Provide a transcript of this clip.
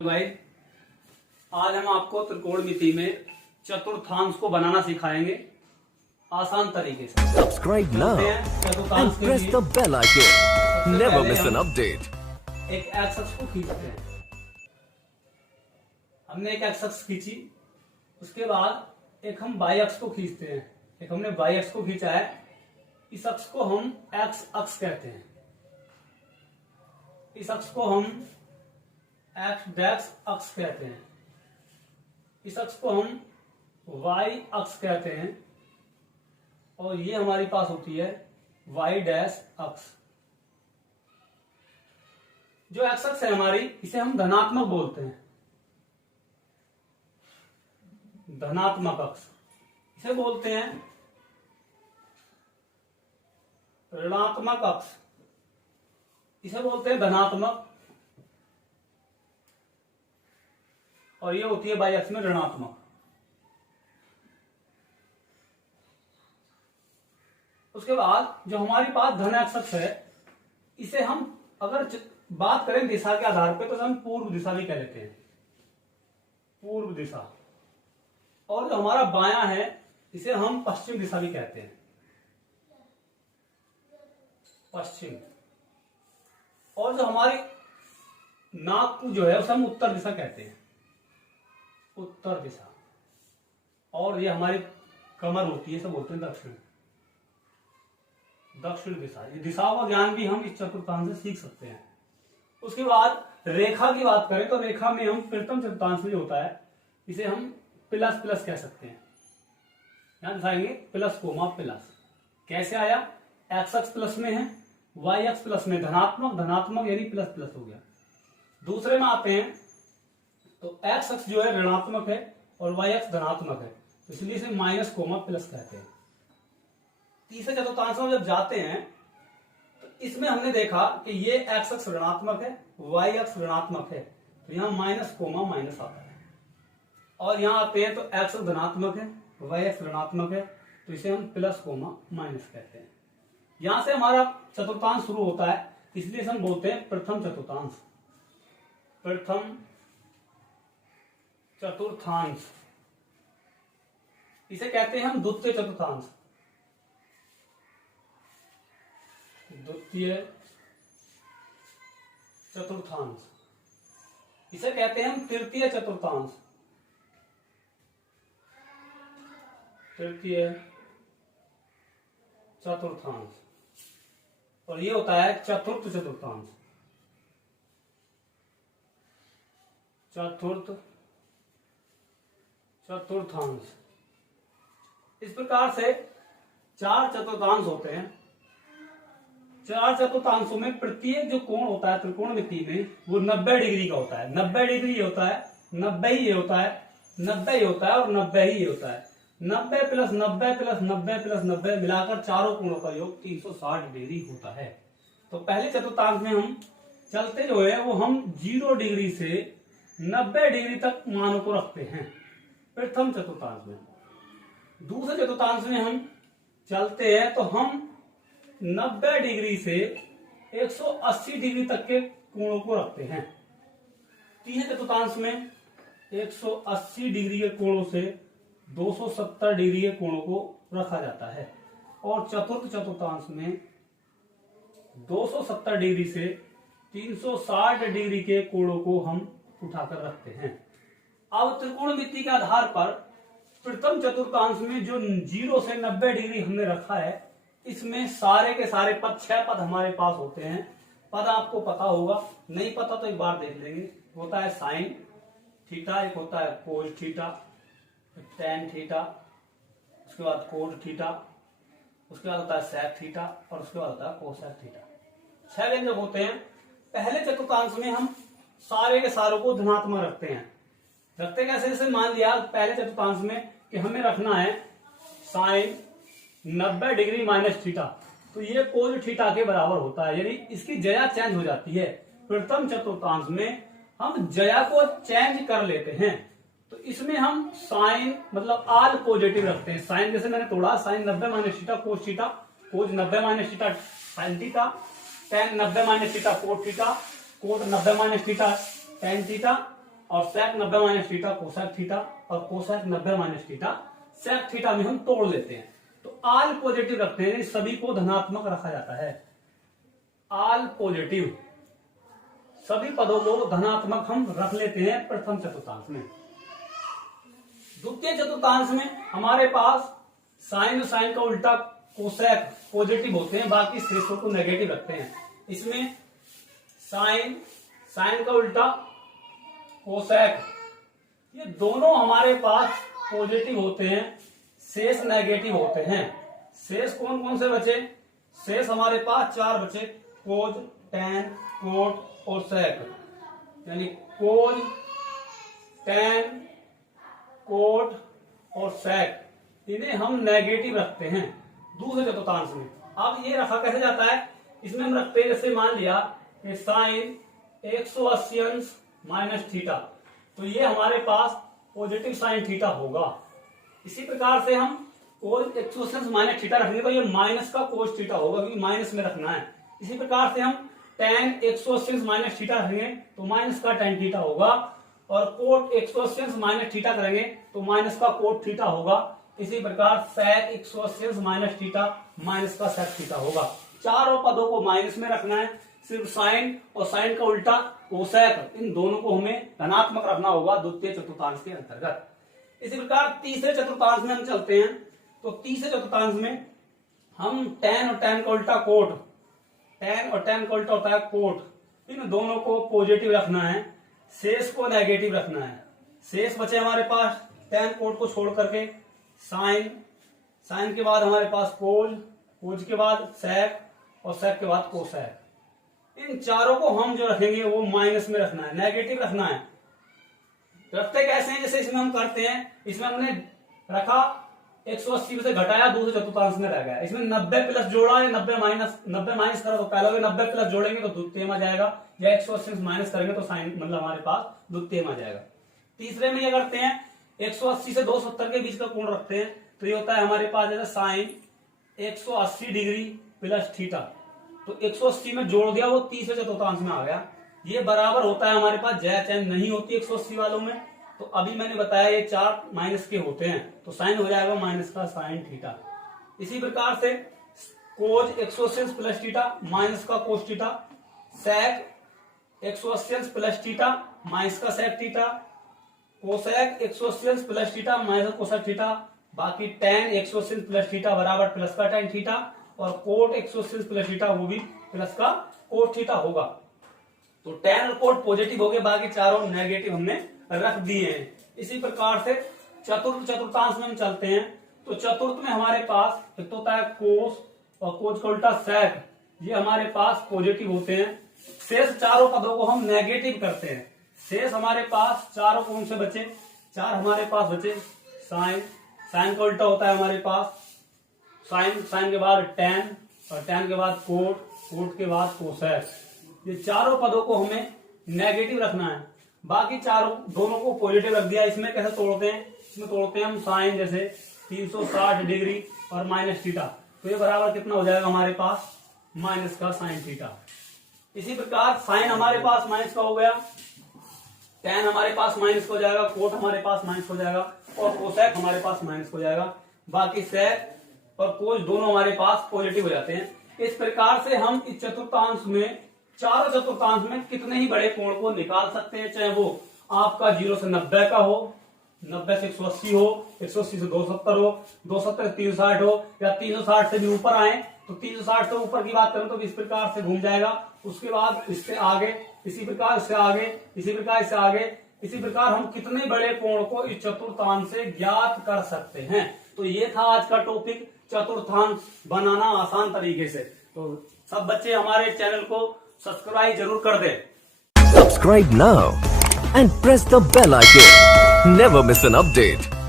भाई आज हम आपको त्रिकोणमिति में चतुर्थांश को बनाना सिखाएंगे आसान तरीके से। Subscribe now and press the bell icon. Never miss an update. एक एक्स अक्ष को खींचते हैं। हमने एक एक्स अक्ष खींची, उसके बाद एक हम वाई अक्ष को खींचते हैं। एक हमने वाई अक्ष को खींचा है, इस अक्ष को हम एक्स अक्ष कहते हैं। इस अक्ष को हम एक्स डैश अक्ष कहते हैं। इस अक्ष को हम वाई अक्ष कहते हैं और ये हमारी पास होती है वाई डैश अक्ष। जो एक्स अक्ष है हमारी, इसे हम धनात्मक बोलते हैं। धनात्मक अक्ष इसे बोलते हैं ऋणात्मक अक्ष, इसे बोलते हैं धनात्मक, और ये होती है वाई अक्ष में ऋणात्मक। उसके बाद जो हमारी पास धन एक्स अक्ष है, इसे हम अगर बात करें दिशा के आधार पे तो हम पूर्व दिशा भी कह लेते हैं, पूर्व दिशा। और जो हमारा बायां है, इसे हम पश्चिम दिशा भी कहते हैं, पश्चिम। और जो हमारी नाक जो है उसे हम उत्तर दिशा कहते हैं, उत्तर दिशा। और ये हमारी कमर होती है, सब बोलते हैं दक्षिण, दक्षिण दिशा। ये दिशाओं का ज्ञान भी हम इस चतुर्थांश से सीख सकते हैं। उसके बाद रेखा की बात करें तो रेखा में हम प्रथम चतुर्थांश में होता है, इसे हम प्लस प्लस कह सकते हैं। यहां दिखाएंगे प्लस कोमा प्लस। कैसे आया? एक्स अक्ष प्लस में है, वाई अक्ष प्लस में, धनात्मक धनात्मक यानी प्लस प्लस हो गया। दूसरे में आते हैं तो एक्स अक्ष जो है ऋणात्मक है और वाई अक्ष धनात्मक है, तो इसलिए इसे माइनस कोमा प्लस कहते हैं। तीसरे चतुर्थांश में जब जाते हैं तो इसमें हमने देखा कि ये एक्स अक्ष ऋणात्मक है, वाई अक्ष ऋणात्मक है, तो यहां माइनस कोमा माइनस आता है। और यहां आते हैं तो एक्स अक्ष धनात्मक है, वाई अक्ष ऋणात्मक है, तो इसे हम प्लस कोमा माइनस कहते हैं। यहां से हमारा चतुर्थांश शुरू होता है, इसलिए हम बोलते हैं प्रथम चतुर्थांश। प्रथम चतुर्थांश इसे कहते हैं हम द्वितीय चतुर्थांश, द्वितीय चतुर्थांश। इसे कहते हैं हम तृतीय चतुर्थांश, तृतीय चतुर्थांश। और ये होता है चतुर्थ चतुर्थांश, चतुर्थ चतुर्थांश। इस प्रकार से चार चतुर्थांश होते हैं। चार चतुर्थांशों में प्रत्येक जो कोण होता है त्रिकोणमिति में वो 90 डिग्री का होता है। 90 डिग्री ये होता है, 90 ही ये होता है, 90 ही होता है और 90 ही ये होता है। 90 प्लस 90 प्लस 90 प्लस 90 मिलाकर चारों कोणों का योग 360 डिग्री होता है। तो पहले चतुर्थांश में हम चलते जो है वो हम 0 डिग्री से 90 डिग्री तक मानों को रखते हैं प्रथम चतुर्थांश में। दूसरे चतुर्थांश में हम चलते हैं तो हम 90 डिग्री से 180 डिग्री तक के कोणों को रखते हैं। तीसरे चतुर्थांश में 180 डिग्री के कोणों से 270 डिग्री के कोणों को रखा जाता है। और चतुर्थ चतुर्थांश में 270 डिग्री से 360 डिग्री के कोणों को हम उठाकर रखते हैं। अब त्रिकोणमिति के आधार पर प्रथम चतुर्थांश में जो 0 से 90 डिग्री हमने रखा है, इसमें सारे के सारे पद, 6 पद हमारे पास होते हैं। पद आपको पता होगा, नहीं पता तो एक बार देख लेंगे। होता है साइन थीटा, एक होता है कोस थीटा, टेन थीटा, उसके बाद कोट थीटा, उसके बाद होता है सेक थीटा और उसके बाद होता है कोसेक थीटा। 6 व्यंजक होते हैं। पहले चतुर्थांश में हम सारे के सारों को धनात्मक रखते हैं। रखते कैसे? जैसे मान लिया पहले चतुर्थांश में कि हमें रखना है साइन 90 डिग्री माइनस थीटा, तो ये कोस थीटा के बराबर होता है, यानी इसकी जया चेंज हो जाती है। प्रथम चतुर्थांस में हम जया को चेंज कर लेते हैं, तो इसमें हम साइन मतलब आल पॉजिटिव रखते हैं। साइन जैसे मैंने तोड़ा, sine 90 minus theta cos theta, cos 90 minus theta sine theta, tan 90 minus theta cot theta, cot 90 minus theta tan theta, और sec 90 minus theta cosec theta और cosec 90 minus theta sec theta में हम तोड़ लेते हैं। तो आल पॉजिटिव रखते हैं, सभी को धनात्मक रखा जाता है। आल पॉजिटिव सभी पदों को धनात्मक हम रख लेते हैं प्रथम चतुर्थांश में। द्वितीय चतुर्थांश में हमारे पास साइन का उल्टा कोसेक पॉजिटिव होते हैं, बाकी शेषों को नेगेटिव रखते हैं। इसमें साइन का उल्टा कोसेक, ये दोनों हमारे पास पॉजिटिव होते हैं, शेष नेगेटिव होते हैं। शेष कौन कौन से बचे? शेष हमारे पास 4 बचे, कोज, टैन, कोट और सेक। यानी कोज, टैन, कोट और सेक, इन्हें हम नेगेटिव रखते हैं दूसरे चतुर्थांश में। अब ये रखा कैसे जाता है? इसमें हम रखते हैं, जैसे मान लिया कि साइन 180 अंश माइनस थीटा, तो ये हमारे पास पॉजिटिव साइन थीटा होगा। इसी प्रकार से हम कोस 180 अंश माइनस थीटा रखेंगे तो ये माइनस का कोस थीटा होगा, क्योंकि माइनस में रखना है। इसी प्रकार से हम टेन 180 अंश माइनस थीटा रखेंगे तो माइनस का टेन थीटा होगा, और कोट 180 अंश माइनस थीटा करेंगे तो माइनस का कोट थीटा होगा। इसी प्रकार सेक 180 अंश माइनस थीटा माइनस का सेक थीटा होगा। चारों पदों को माइनस में रखना है, सिर्फ साइन और साइन का उल्टा कोसेक, इन दोनों को हमें धनात्मक रखना होगा द्वितीय चतुर्थांश के अंतर्गत। इसी प्रकार तीसरे चतुर्थांश में हम चलते हैं। तो तीसरे चतुर्थांश में हम टेन और टेन का उल्टा कोट, टेन और टेन का उल्टा होता है कोट, इन दोनों को पॉजिटिव रखना है, शेष को नेगेटिव रखना है। शेष बचे हमारे पास टेन कोट को छोड़ करके साइन, साइन के बाद हमारे पास कोज, कोज के बाद सेक और सेक के बाद कोसेक। इन चारों को हम जो रखेंगे वो माइनस में रखना है, नेगेटिव रखना है। रखते कैसे हैं? जैसे इसमें हम करते हैं, इसमें हमने रखा 180 में से घटाया, दूसरे चतुर्थांश में रह गया। इसमें 90 प्लस जोड़ा या 90 माइनस करा, तो पहले 90 प्लस जोड़ेंगे तो द्वितीय में आ जाएगा, या 180 माइनस करेंगे तो साइन मतलब हमारे पास द्वितीय में आ जाएगा। तीसरे में ये करते हैं 180 से 270 के बीच का कोण रखते हैं, तो ये होता है हमारे पास जैसे साइन 180 डिग्री प्लस थीटा, तो 180 में जोड़ दिया, वो तीसरे चतुर्थांश में आ गया। ये बराबर होता है हमारे पास, जय चैन नहीं होती 180 वालों में, तो अभी मैंने बताया ये 4 माइनस के होते हैं, तो साइन हो जाएगा माइनस का साइन थीटा। इसी प्रकार से कोज 180 प्लस थीटा माइनस का cos theta, sec 180 plus theta minus का sec theta, cosec 180 plus theta minus cosec theta, बाकी टेन 180 प्लस थीटा बराबर प्लस का टेन थीटा, और कोट 180 प्लस थीटा वो भी प्लस का कोट थीटा होगा। तो टेन और कोट पॉजिटिव हो गए, बाकी चारों नेगेटिव हमने रख दिए हैं। इसी प्रकार से चतुर्थांश में हम चलते हैं। तो चतुर्थ में हमारे पास एक तो होता है कोस और कोस का उल्टा सेक, ये हमारे पास पॉजिटिव होते हैं। शेष चारों पदों को हम नेगेटिव करते हैं। शेष हमारे पास चारों कौन से बचे? 4 हमारे पास बचे। साइन, साइन का उल्टा होता है हमारे पास साइन, साइन के बाद टेन और टेन के बाद कोट, कोट के बाद कोसेक। ये चारों पदों को हमें नेगेटिव रखना है, बाकी चारों दोनों को पॉजिटिव रख दिया। इसमें कैसे तोड़ते हैं? इसमें तोड़ते हैं हम साइन जैसे 360 डिग्री और माइनस थीटा, तो ये बराबर कितना हो जाएगा हमारे पास? माइनस का साइन थीटा। इसी प्रकार साइन हमारे पास माइनस का हो गया, टेन हमारे पास माइनस हो जाएगा, कोट हमारे पास माइनस हो जाएगा और कोसेक हमारे पास माइनस हो जाएगा। बाकी सेक और कोस दोनों हमारे पास पॉजिटिव हो जाते हैं। इस प्रकार से हम इस चतुर्थांश में, चारों चतुर्थांश में कितने ही बड़े कोण को निकाल सकते हैं, चाहे वो आपका 0 से 90 का हो, 90 से 180 हो, 180 से 270 हो, 270 से 360 हो, या 360 से भी ऊपर आए तो 360 से ऊपर की बात करें तो इस प्रकार से घूम जाएगा। उसके बाद इससे आगे, इसी प्रकार इससे आगे, इसी प्रकार इससे आगे, इसी प्रकार हम कितने बड़े कोण को इस चतुर्थांश से ज्ञात कर सकते हैं। तो ये था आज का टॉपिक, चतुर्थांश बनाना आसान तरीके से। तो सब बच्चे हमारे चैनल को सब्सक्राइब जरूर कर दें। Subscribe now and press the bell icon. Never miss an update.